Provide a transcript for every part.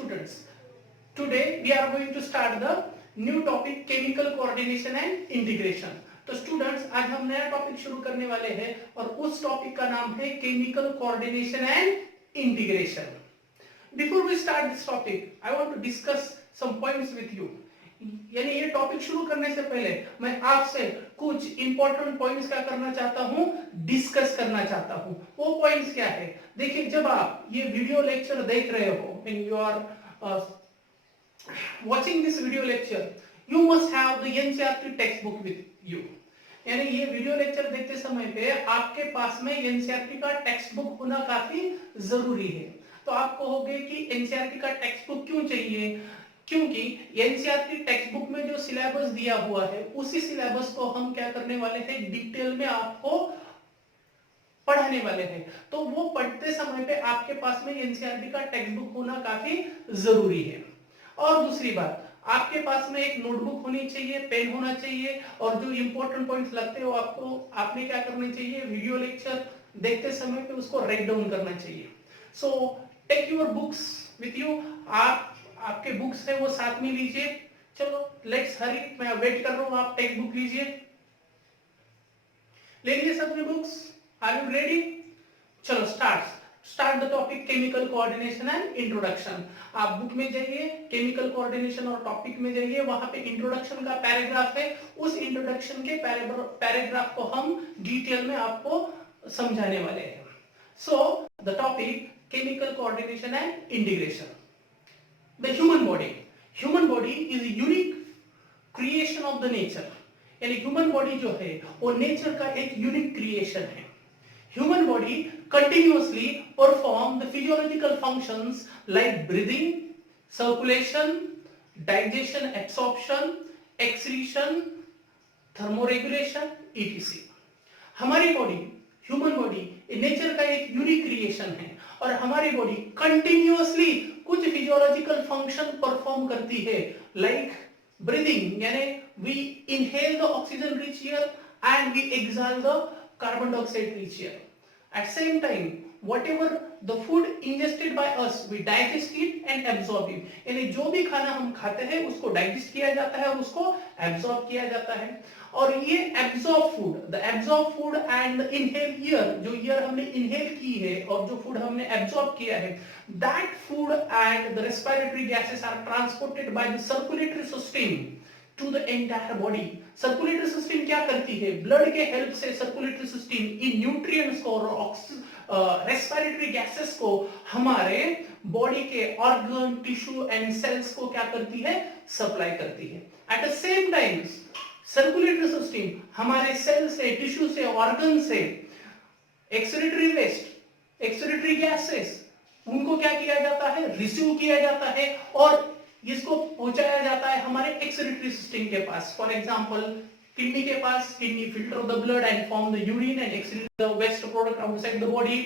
students, today we are going to start the new topic chemical coordination and integration. तो students आज हम नया topic शुरू करने वाले हैं और उस टॉपिक का नाम है chemical coordination and integration. Before we start this topic I want to discuss some points with you. यानी ये टॉपिक शुरू करने से पहले मैं आपसे कुछ इंपॉर्टेंट पॉइंट्स क्या करना चाहता हूं, डिस्कस करना चाहता हूं. वो पॉइंट्स क्या है? देखिए, जब आप ये वीडियो लेक्चर देख रहे हो, when you are watching this video lecture, you must have the NCERT textbook with you. यानी ये वीडियो लेक्चर देखते समय पे आपके पास में NCERT का टेक्स्ट बुक होना काफी जरूरी है. तो आप कहोगे कि NCERT का टेक्स्ट बुक क्यों चाहिए? क्योंकि NCERT टेक्स्ट बुक में जो सिलेबस दिया हुआ है उसी सिलेबस को हम क्या करने वाले हैं, डिटेल में आपको पढ़ाने वाले हैं. तो वो पढ़ते समय पे आपके पास में NCERT का टेक्स्ट बुक होना काफी जरूरी है. और दूसरी बात, आपके पास में एक नोटबुक होनी चाहिए, पेन होना चाहिए, और जो इंपॉर्टेंट पॉइंट्स लगते हो आपने क्या करना चाहिए, वीडियो लेक्चर देखते समय पे उसको राइट डाउन करना चाहिए. So take your books with you. आपके बुक्स है वो साथ में लीजिए. चलो लेट्स हरी, मैं वेट कर रहा हूं, आप टेक्स्ट बुक लीजिए. ले लिए सबने बुक्स? Are you ready? चलो start the topic chemical coordination and introduction. आप बुक में जाइए, केमिकल कोऑर्डिनेशन और टॉपिक में जाइए, वहां पे इंट्रोडक्शन का पैराग्राफ है. उस इंट्रोडक्शन के पैराग्राफ को हम डिटेल में आपको समझाने वाले हैं. So the topic chemical coordination and integration. The human body is unique creation of the nature. यानी ह्यूमन बॉडी जो है वो नेचर का एक यूनिक क्रिएशन है. Human body continuously perform the physiological functions like breathing, circulation, digestion, absorption, excretion, thermoregulation, etc. हमारी body, human body, nature का एक यूनिक क्रिएशन है और हमारी बॉडी कंटिन्यूअसली कुछ फिजियोलॉजिकल फंक्शन परफॉर्म करती है, लाइक ब्रीदिंग, यानी we inhale the oxygen rich air and we exhale the carbon dioxide rich air. At same time, whatever the food ingested by us, we digest it and absorb it. यानी जो भी खाना हम खाते हैं उसको digest किया जाता है और उसको एब्जॉर्ब किया जाता है. और ये absorb food and inhale air, जो एयर हमने इनहेल की है और जो फूड हमने एब्जॉर्ब किया है, that food and the respiratory gases are transported by the circulatory system to the entire body. Circulatory system क्या करती है? ब्लड के हेल्प से सर्कुलेटरी सिस्टम इन न्यूट्रिएंट्स को और रेस्पिरेटरी गैसेस को हमारे बॉडी के ऑर्गन, टिश्यू एंड सेल्स को क्या करती है? सप्लाई करती है. At the same time circulatory system हमारे सेल से, टिश्यू से, ऑर्गन से एक्सक्रीटरी वेस्ट, एक्सक्रीटरी गैसेस, उनको क्या किया जाता है? रिसीव किया जाता है और इसको पहुंचाया जाता है हमारे एक्सक्रीटरी सिस्टम के पास. फॉर एग्जांपल किडनी के पास, kidney filter the blood and form the urine and excrete the waste product outside the body.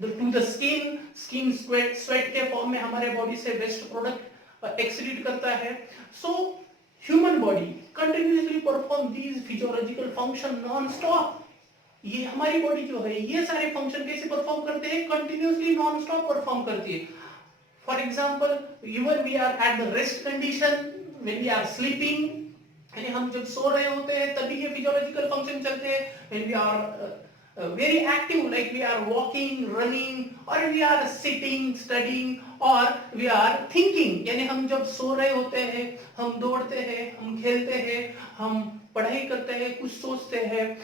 To the skin sweat के फॉर्म में हमारे बॉडी से वेस्ट प्रोडक्ट एक्सक्रीट करता है. So human body continuously perform these physiological function non stop. ये हमारी body जो है ये सारे फंक्शन कैसे परफॉर्म करते हैं? कंटिन्यूअसली नॉन स्टॉप परफॉर्म करती है. For example, even we are at the rest condition, when we are sleeping, यानी हम जब सो रहे होते हैं तभी ये फिजियोलॉजिकल फंक्शन चलते हैं. When we are very active, like we are walking, running, or we are sitting, studying, or we are thinking, यानी हम जब सो रहे होते हैं, हम दौड़ते हैं, हम खेलते हैं, हम पढ़ाई करते हैं, कुछ सोचते हैं.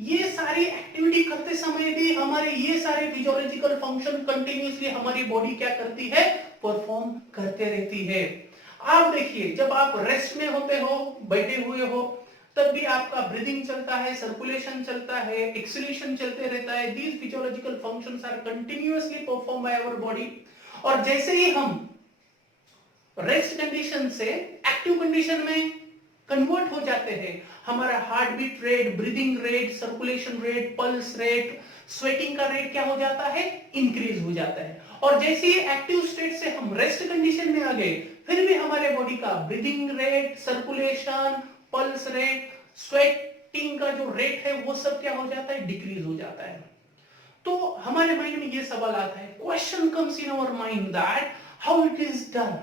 ये सारी एक्टिविटी करते समय भी हमारे ये सारे फिजियोलॉजिकल फंक्शन कंटिन्यूअसली हमारी बॉडी क्या करती है? परफॉर्म करते रहती है. आप देखिए, जब आप रेस्ट में होते हो, बैठे हुए हो, तब भी आपका ब्रीदिंग चलता है, सर्कुलेशन चलता है, एक्सक्रीशन चलते रहता है. These physiological functions are continuously perform by our body. और जैसे ही हम रेस्ट कंडीशन से एक्टिव कंडीशन में कन्वर्ट हो जाते हैं, हमारा heart beat rate, breathing rate, circulation rate, pulse rate, sweating का रेट क्या हो जाता है? इंक्रीज हो जाता है. और जैसे ही एक्टिव स्टेट से हम रेस्ट कंडीशन में आ गए, फिर भी हमारे बॉडी का breathing rate, circulation, pulse rate, sweating का जो रेट है वो सब क्या हो जाता है? डिक्रीज हो जाता है. तो हमारे माइंड में ये सवाल आता है, question comes in our mind that how it is done,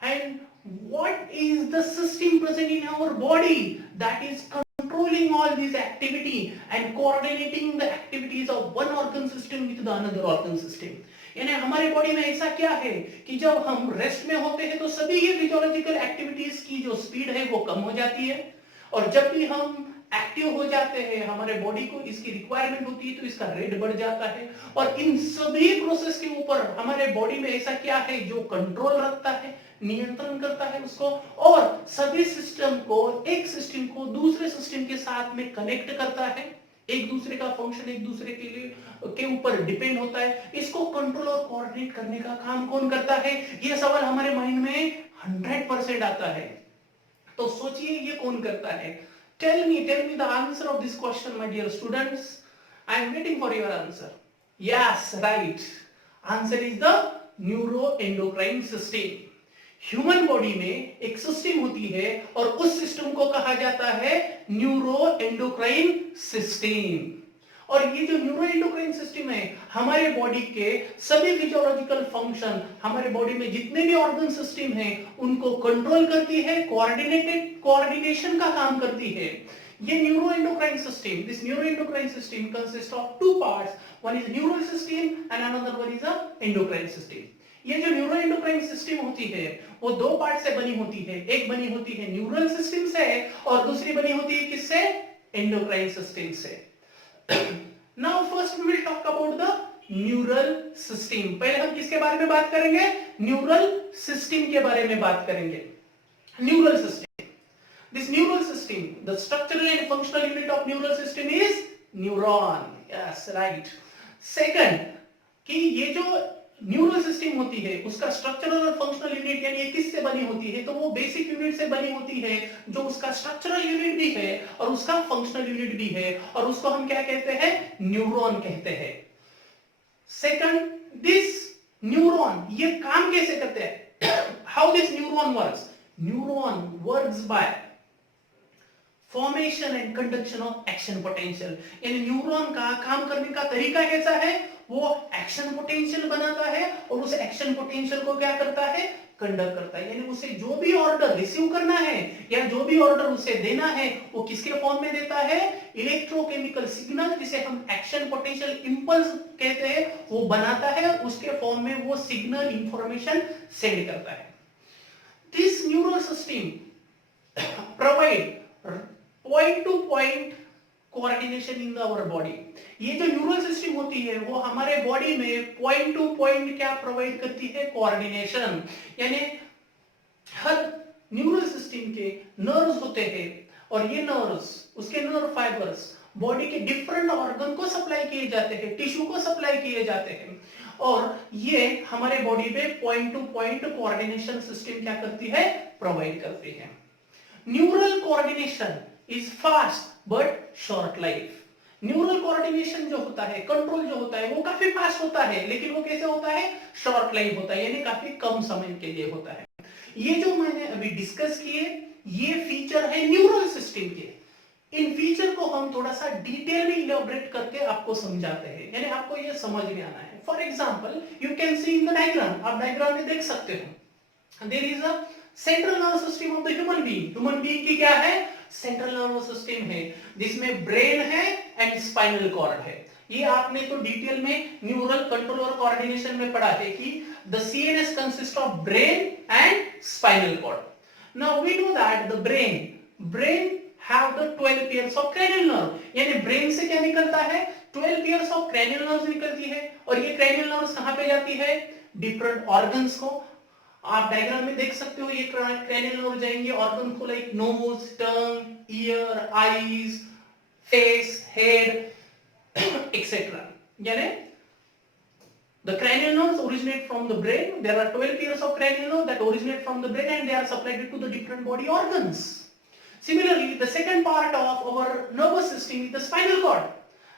and what is the system present in our body that is controlling all this activity and coordinating the activities of one organ system with the another organ system. यानी हमारे body में ऐसा क्या है कि जब हम rest में होते हैं तो सभी ये फिजियोलॉजिकल एक्टिविटीज की जो स्पीड है वो कम हो जाती है, और जब भी हम एक्टिव हो जाते हैं हमारे बॉडी को इसकी रिक्वायरमेंट होती है तो इसका रेट बढ़ जाता है। और इन सभी प्रोसेस के ऊपर हमारे बॉडी में ऐसा क्या है जो कंट्रोल रखता है, नियंत्रण करता है उसको, और सभी सिस्टम को, एक सिस्टम को दूसरे सिस्टम के साथ में कनेक्ट करता है, एक दूसरे का फंक्शन एक दूसरे के लिए के ऊपर डिपेंड होता है। इसको कंट्रोल और कोऑर्डिनेट करने का काम कौन करता है? ये सवाल हमारे माइंड में 100% आता है। तो सोचिए ये कौन करता है? Tell me the answer of this question, my dear students. I am waiting for your answer. Yes, right. Answer is the neuroendocrine system. Human body में एक सिस्टम होती है और उस सिस्टम को कहा जाता है न्यूरोएंडोक्राइन सिस्टम। और ये जो न्यूरोएंडोक्राइन सिस्टम है हमारे बॉडी के सभी फिजियोलॉजिकल फंक्शन, हमारे बॉडी में जितने भी ऑर्गन सिस्टम हैं उनको कंट्रोल करती है, कोऑर्डिनेशन का काम करती है। ये neuroendocrine system, this neuroendocrine system consist of two parts, one is neural system and another one is a endocrine system. ये जो न्यूरोएंडोक्राइन सिस्टम होती है वो दो पार्ट से बनी होती है, एक बनी होती है न्यूरल सिस्टम से और दूसरी बनी होती है किससे? एंडोक्राइन सिस्टम से। Now first we will talk about the neural system. पहले हम किसके बारे में बात करेंगे? न्यूरल सिस्टम के बारे में बात करेंगे। Neural system, this neural system, the structural and functional unit of neural system is neuron. Yes, right. Second, कि ये जो न्यूरल सिस्टम होती है उसका स्ट्रक्चरल और फंक्शनल यूनिट यानी किससे बनी होती है? तो वो बेसिक यूनिट से बनी होती है जो उसका स्ट्रक्चरल यूनिट भी है और उसका फंक्शनल यूनिट भी है, और उसको हम क्या कहते हैं? न्यूरॉन कहते हैं। सेकंड, दिस न्यूरॉन ये काम कैसे करते हैं? How this neuron works? Neuron works by formation and conduction of action potential. यानी न्यूरॉन का काम करने का तरीका कैसा है? वो एक्शन पोटेंशियल बनाता है और उस एक्शन पोटेंशियल को क्या करता है? कंडक्ट करता है। यानी उसे जो भी ऑर्डर रिसीव करना है या जो भी ऑर्डर उसे देना है वो किसके फॉर्म में देता है? इलेक्ट्रोकेमिकल सिग्नल, जिसे हम एक्शन पोटेंशियल इंपल्स कहते हैं, वो बनाता है, उसके फॉर्म में वो सिग्नल इंफॉर्मेशन सेंड करता है। This neural system provide point to point coordination in our body. ये जो न्यूरल सिस्टम होती है वो हमारे बॉडी में पॉइंट टू पॉइंट क्या प्रोवाइड करती है? कोऑर्डिनेशन। यानी हर न्यूरल सिस्टम के नर्व्स होते हैं और ये नर्व्स, उसके नर्व फाइबर्स बॉडी के डिफरेंट ऑर्गन को सप्लाई किए जाते हैं, टिश्यू को सप्लाई किए जाते हैं, और ये हमारे बॉडी में point to point coordination system क्या करती है? प्रोवाइड करती है। Neural coordination is fast but short life. Neural coordination जो होता है, कंट्रोल जो होता है वो काफी फास्ट होता है, लेकिन वो कैसे होता है? शॉर्ट लाइफ होता है, यानी काफी कम समय के लिए होता है। ये जो मैंने अभी डिस्कस किए ये फीचर है न्यूरल सिस्टम के। इन फीचर को हम थोड़ा सा डिटेल में इलैबोरेट करके आपको समझाते हैं, यानी आपको ये समझ में आना है। For example you can see in the diagram, आप डायग्राम में देख सकते हो, there is a central nervous system of the human being. Human being की क्या है? सेंट्रल नर्वस सिस्टम है, जिसमें ब्रेन है एंड स्पाइनल कॉर्ड है। ये आपने तो डिटेल में न्यूरल कंट्रोल और कोऑर्डिनेशन में पढ़ा है कि the CNS consist of brain and spinal cord. Now we know that the brain have the 12 pairs of cranial nerve, यानी ब्रेन से क्या निकलता है? 12 pairs of cranial nerves निकलती है, और ये cranial nerves कहां पे जाती है? डिफरेंट ऑर्गन्स को। आप डायग्राम में देख सकते हो ये cranial nerve जाएंगे ऑर्गन को, like nose, tongue, ear, eyes, face, head etcetera. यानी the cranial nerves originate from the brain. There are 12 pairs of cranial nerves that originate from the brain and they are supplied to the different body organs. Similarly, the second part of our nervous system is the spinal cord,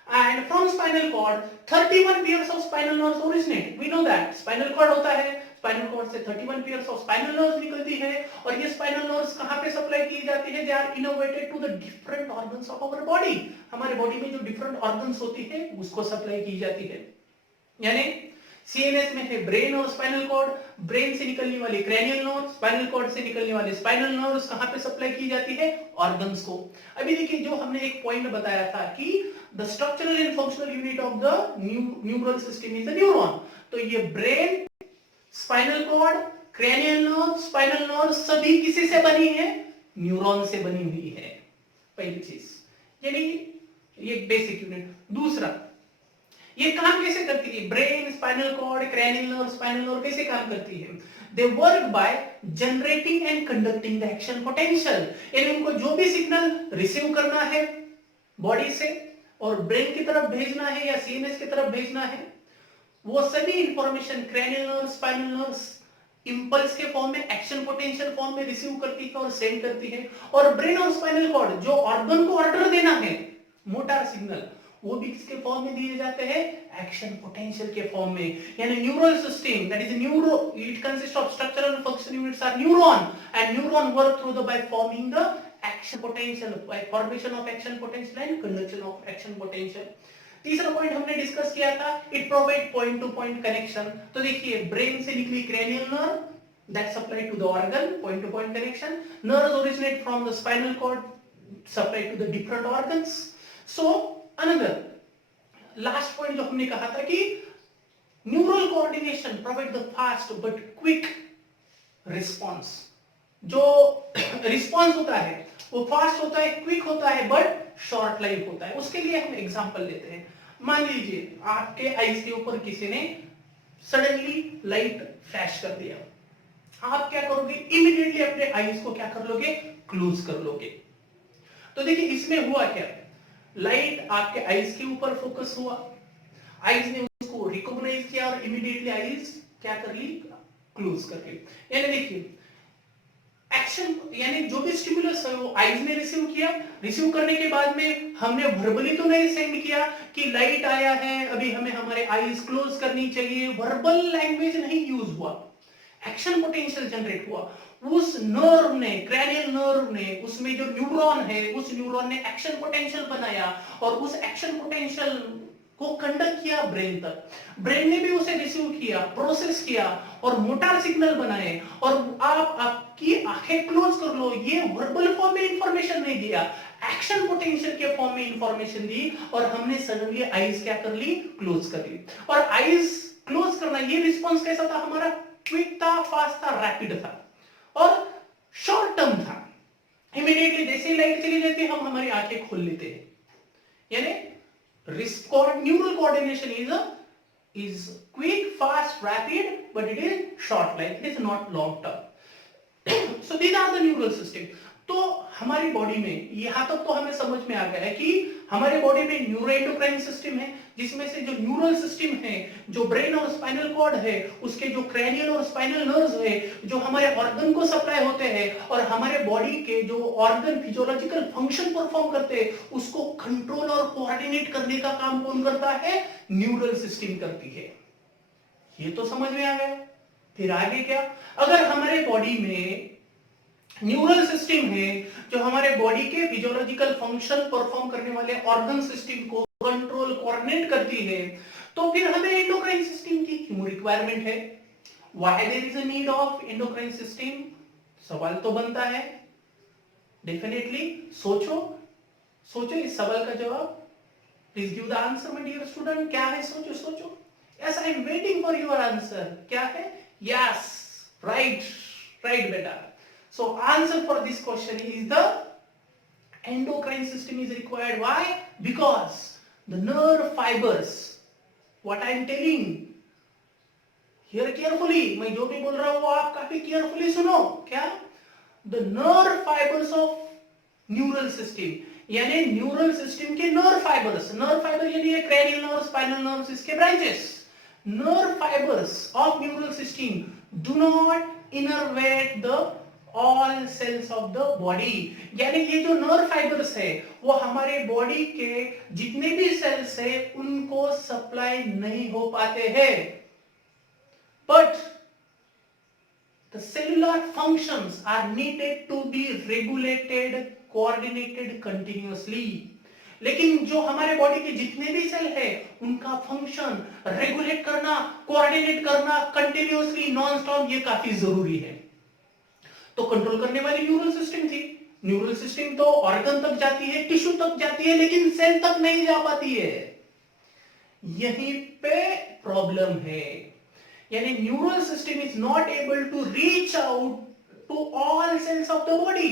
and from spinal cord 31 pairs of spinal nerves originate. We know that spinal cord होता है, spinal cord से 31 pairs of spinal nerves निकलती है, और ये spinal nerves कहाँ पे supply की जाती है? They are innervated to the different organs of our body. हमारे बॉडी में जो different organs होती है उसको सप्लाई की जाती है। यानी सीएनएस में है ब्रेन और स्पाइनल कॉर्ड, ब्रेन से निकलने वाले क्रैनियल नर्व, स्पाइनल कॉर्ड से निकलने वाले स्पाइनल नर्व्स कहां पे सप्लाई की जाती है? ऑर्गन्स को। अभी देखिए जो हमने एक पॉइंट बताया था कि the structural and functional unit of the neural system is the neuron. तो ये brain, spinal cord, cranial nerve, spinal nerve सभी किसी से बनी है? न्यूरॉन से बनी हुई है, पहली चीज। यानी ये बेसिक यूनिट। दूसरा, ये काम कैसे करती है? Brain, spinal cord, cranial nerve, spinal nerve कैसे काम करती है? They work by generating and conducting the action potential. यानी उनको जो भी सिग्नल रिसीव करना है बॉडी से और ब्रेन की तरफ भेजना है या सीएनएस की तरफ भेजना है, वो सभी information cranial nerve, spinal nerves impulse के फॉर्म में, एक्शन पोटेंशियल फॉर्म में रिसीव करती है और सेंड करती है। और ब्रेन और स्पाइनल कॉर्ड जो ऑर्गन को ऑर्डर देना है, मोटर सिग्नल, वो भी किसके फॉर्म में दिए जाते हैं? एक्शन पोटेंशियल के फॉर्म में। यानी neural system, that is neuro, it consist of structural and functional units are neuron, and neuron work through the by forming the action potential, by formation of action potential and conduction of action potential. तीसरा point हमने discuss किया था, it provide point to point connection. तो देखिए brain से निकली cranial nerve that supply to the organ, point to point connection. Nerves originate from the spinal cord, supply to the different organs. So another last point जो हमने कहा था कि neural coordination provide the fast but quick response. जो response होता है वो fast होता है, quick होता है, but short life होता है। उसके लिए हम एग्जांपल लेते हैं। मान लीजिए आपके आईज के ऊपर किसी ने सडनली लाइट फ्लैश कर दिया, आप क्या करोगे? इमीडिएटली अपने आईज को क्या कर लोगे? क्लोज कर लोगे। तो देखिए इसमें हुआ क्या, लाइट आपके आईज के ऊपर फोकस हुआ, आईज ने उसको रिकॉग्नाइज किया और इमीडिएटली आईज क्या कर ली? क्लोज कर ली। यानी देखिए एक्शन, यानी जो भी स्टिमुलस है वो आईज ने रिसीव किया, रिसीव करने के बाद में हमने वर्बली तो नहीं सेंड किया कि लाइट आया है, अभी हमें हमारे आईज क्लोज करनी चाहिए, वर्बल लैंग्वेज नहीं यूज हुआ, एक्शन पोटेंशियल जनरेट हुआ। उस नर्व ने, क्रैनियल नर्व ने, उसमें जो न्यूरॉन है, उस न्यूरॉन ने एक्शन पोटेंशियल बनाया और उस एक्शन पोटेंशियल को कंडक्ट किया ब्रेन तक। ब्रेन ने भी उसे रिसीव किया, प्रोसेस किया और मोटर सिग्नल बनाए। और आप आपकी आंखें क्लोज कर लो, ये वर्बल फॉर्म में इंफॉर्मेशन नहीं दिया, एक्शन पोटेंशियल के फॉर्म में इंफॉर्मेशन दी और हमने सडनली आईज क्या कर ली? क्लोज कर ली। और आईज क्लोज करना, ये रिस्पॉन्स कैसा था हमारा? क्विक था, फास्ट था, रैपिड था और शॉर्ट टर्म था। इमीडिएटली जैसे लाइट चली जाती है हम हमारी आंखें खोल लेते हैं। यानी neural coordination is quick, fast, rapid, but it is short life, it is not long term. So these are the neural system. तो हमारी बॉडी में यहां तक तो हमें समझ में आ गया है कि हमारे बॉडी में न्यूरोएंडोक्राइन सिस्टम है, जिसमें से जो न्यूरल सिस्टम है, जो ब्रेन और स्पाइनल कॉर्ड है, उसके जो क्रैनियल और स्पाइनल नर्व्स है, जो हमारे ऑर्गन को सप्लाई होते हैं और हमारे बॉडी के जो ऑर्गन फिजियोलॉजिकल फंक्शन परफॉर्म करते हैं, उसको कंट्रोल और कोऑर्डिनेट करने का काम कौन करता है? न्यूरल सिस्टम करती है। ये तो समझ में आ गया। फिर आगे क्या? अगर हमारे बॉडी में न्यूरल सिस्टम है जो हमारे बॉडी के फिजियोलॉजिकल फंक्शन परफॉर्म करने वाले ऑर्गन सिस्टम को कंट्रोल कोऑर्डिनेट करती है, तो फिर हमें एंडोक्राइन सिस्टम की क्यों रिक्वायरमेंट है? Why there is a need of endocrine system? सवाल तो बनता है। डेफिनेटली सोचो, सोचो इस सवाल का जवाब। Please give the answer my dear student. क्या है? सोचो सोचो। Yes, I am waiting for your answer. क्या है? यस, राइट, राइट बेटा। So answer for this question is the endocrine system is required. Why? Because the nerve fibers, what I am telling, hear carefully, मैं जो भी बोल रहा हूं वो आप काफी केयरफुली सुनो। क्या? The nerve fibers of neural system, यानी न्यूरल सिस्टम के नर्व फाइबर्स, नर्व फाइबर यानी क्रैनियल नर्व, स्पाइनल नर्व्स, इसके branches, nerve fibers of neural system do not innervate the all cells of the body. यानी ये जो nerve fibres है वो हमारे बॉडी के जितने भी सेल्स है उनको सप्लाई नहीं हो पाते हैं, but the cellular functions are needed to be regulated, coordinated continuously. लेकिन जो हमारे बॉडी के जितने भी सेल है उनका फंक्शन रेगुलेट करना, कोऑर्डिनेट करना कंटिन्यूअसली नॉन स्टॉप, ये काफी जरूरी है। तो कंट्रोल करने वाली न्यूरल सिस्टम थी। न्यूरल सिस्टम तो ऑर्गन तक जाती है, टिश्यू तक जाती है, लेकिन सेल तक नहीं जा पाती है। यहीं पे प्रॉब्लम है, यानी neural system is not able to reach out to all cells of the body,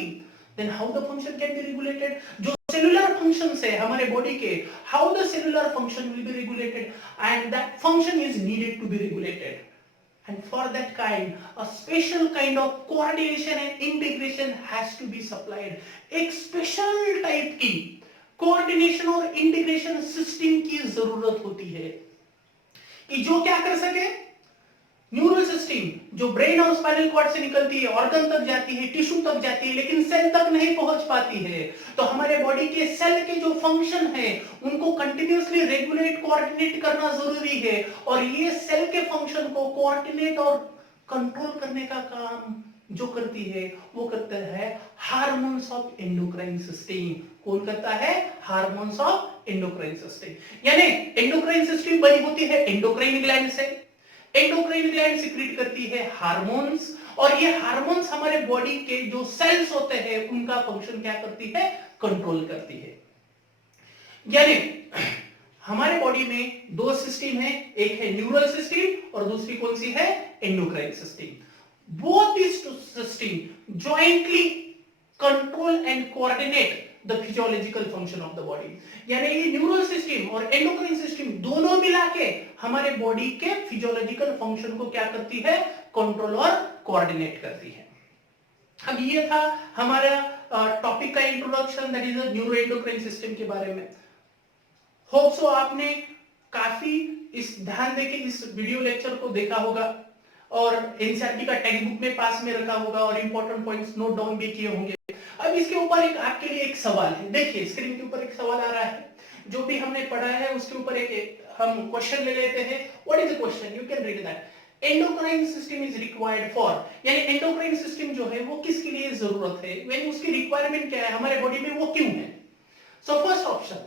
then how the function can be regulated. जो सेलुलर फंक्शंस है हमारे बॉडी के, how the cellular function will be regulated, and that function is needed to be regulated, and for that kind a special kind of coordination and integration has to be supplied। एक special type की coordination और integration system की जरूरत होती है कि जो क्या कर सके, न्यूरल सिस्टम जो ब्रेन और स्पाइनल कॉर्ड से निकलती है, ऑर्गन तक जाती है, टिश्यू तक जाती है, लेकिन सेल तक नहीं पहुंच पाती है। तो हमारे बॉडी के सेल के जो फंक्शन है उनको कंटिन्यूअसली रेगुलेट, कोऑर्डिनेट करना जरूरी है, और ये सेल के फंक्शन को कोऑर्डिनेट और कंट्रोल करने का काम जो करती है वो करता है हार्मोन्स ऑफ एंडोक्राइन सिस्टम। कौन करता है? Hormones of endocrine system. यानी एंडोक्राइन सिस्टम बनी होती है एंडोक्राइन ग्लैंड से। एंडोक्राइन ग्लैंड सिक्रीट करती है हार्मोन्स, और ये हार्मोन्स हमारे बॉडी के जो सेल्स होते हैं उनका फंक्शन क्या करती है? कंट्रोल करती है। यानी हमारे बॉडी में दो सिस्टम है, एक है न्यूरल सिस्टम और दूसरी कौन सी है? Endocrine system. Both these two system jointly control and coordinate the physiological function of the body। यानी ये न्यूरल सिस्टम और एंडोक्राइन सिस्टम दोनों मिला के हमारे बॉडी के फिजियोलॉजिकल फंक्शन को क्या करती है? कंट्रोल और कोऑर्डिनेट करती है। अब ये था हमारा टॉपिक का introduction, that is neuro endocrine system के बारे में। होप सो आपने काफी इस ध्यान देके इस वीडियो लेक्चर को देखा होगा और एनसीईआरटी का टेक्स्ट बुक में पास में रखा होगा और इंपॉर्टेंट पॉइंट्स नोट डाउन भी किए होंगे। अब इसके ऊपर एक आपके लिए एक सवाल है, देखिए स्क्रीन के ऊपर एक सवाल आ रहा है, जो भी हमने पढ़ा है उसके ऊपर एक हम क्वेश्चन ले लेते हैं। What is the question? You can read that. Endocrine system is required for, यानी एंडोक्राइन सिस्टम जो है वो किसके लिए जरूरत है, यानी उसकी रिक्वायरमेंट क्या है हमारे बॉडी में, वो क्यों है? So first option,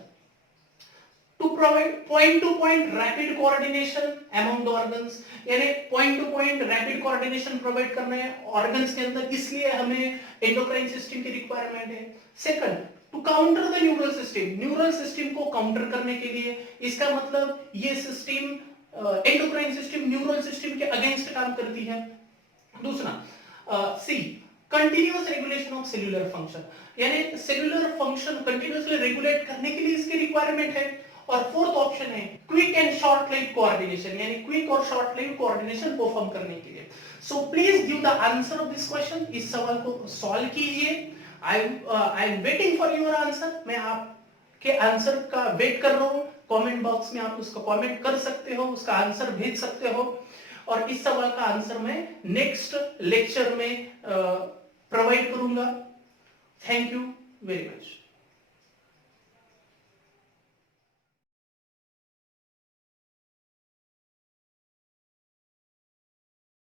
to provide point to point rapid coordination among the organs, यानी point to point rapid coordination provide करना है organs के अंदर, इसलिए हमें endocrine system की requirement है। Second, to counter the neural system, neural system को counter करने के लिए, इसका मतलब ये system endocrine system neural system के against काम करती है। दूसरा C, continuous regulation of cellular function, यानी cellular function continuously regulate करने के लिए इसकी requirement है। और फोर्थ ऑप्शन है quick and short live coordination, यानी क्विक और शॉर्ट लाइव कोऑर्डिनेशन परफॉर्म करने के लिए। So please give the answer of this question, इस सवाल को सॉल्व कीजिए। आई am waiting for your answer, मैं आपके आंसर का वेट कर रहा हूं। कमेंट बॉक्स में आप उसका कमेंट कर सकते हो, उसका आंसर भेज सकते हो, और इस सवाल का आंसर मैं नेक्स्ट लेक्चर में प्रोवाइड करूंगा। Thank you very much.